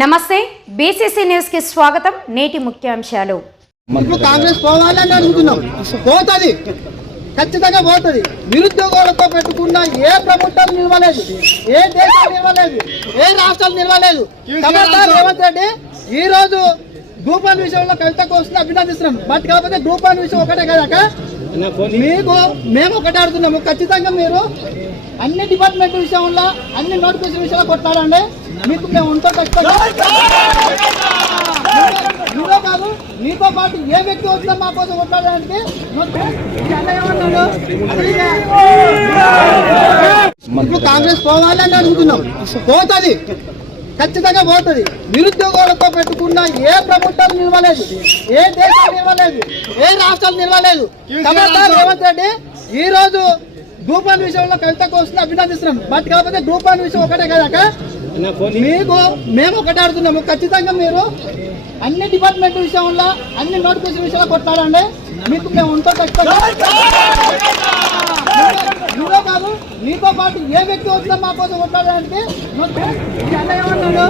నమస్తే బీసీసీ న్యూస్కి స్వాగతం నేటి ముఖ్యాంశాలు. ఇప్పుడు కాంగ్రెస్ పోవాలని అడుగుతున్నాం. పోతుంది. ఖచ్చితంగా పోతుంది. నిరుద్యోగులతో పెట్టుకున్న ఏ ప్రభుత్వం నిలవలేదు ఏ దేశం నిలవలేదు ఏ రాష్ట్రాలు నిలవలేదు. రేవంత్ రెడ్డి ఈ రోజు గ్రూప్ వన్ విషయంలో కవితకు వస్తుంది అభినందిస్తున్నాం. బట్ కాకపోతే గ్రూప్ వన్ విషయం ఒకటే కదా మీకు మేము ఒకటే ఆడుతున్నాము ఖచ్చితంగా మీరు అన్ని డిపార్ట్మెంట్ విషయంలో అన్ని నోటిఫికేషన్ విషయంలో కొట్లాడండి మీకు మేము ఉంటాం నువ్వే కాదు నీతో పాటు ఏ వ్యక్తి వచ్చినా మా కోసం ఏమన్నాడు? ఇప్పుడు కాంగ్రెస్ పోవాలని అడుగుతున్నాం పోతుంది. ఖచ్చితంగా పోతుంది. నిరుద్యోగులతో పెట్టుకున్న ఏ ప్రభుత్వం నిలవలేదు ఏ దేశం నిలవలేదు ఏ రాష్ట్రాలు నిలవలేదు. రేవంత్ రెడ్డి ఈ రోజు గ్రూప్ వన్ విషయంలో కవితకు వస్తుంది అభినందిస్తున్నాం. బట్ కాకపోతే గ్రూప్ వన్ విషయం ఒకటే కదాక మీకు మేము ఒకటే ఆడుతున్నాము. ఖచ్చితంగా మీరు అన్ని డిపార్ట్మెంట్ విషయంలో అన్ని నోటిఫికేషన్ విషయంలో కొట్లాడండి. మీకు మేము ఉంటాం ఖచ్చితంగా నువ్వే కాదు నీతో పాటు ఏ వ్యక్తి వచ్చినా మా కోసం కొట్లాడడానికి మొత్తం ఈ అన్న ఏమన్నాడు?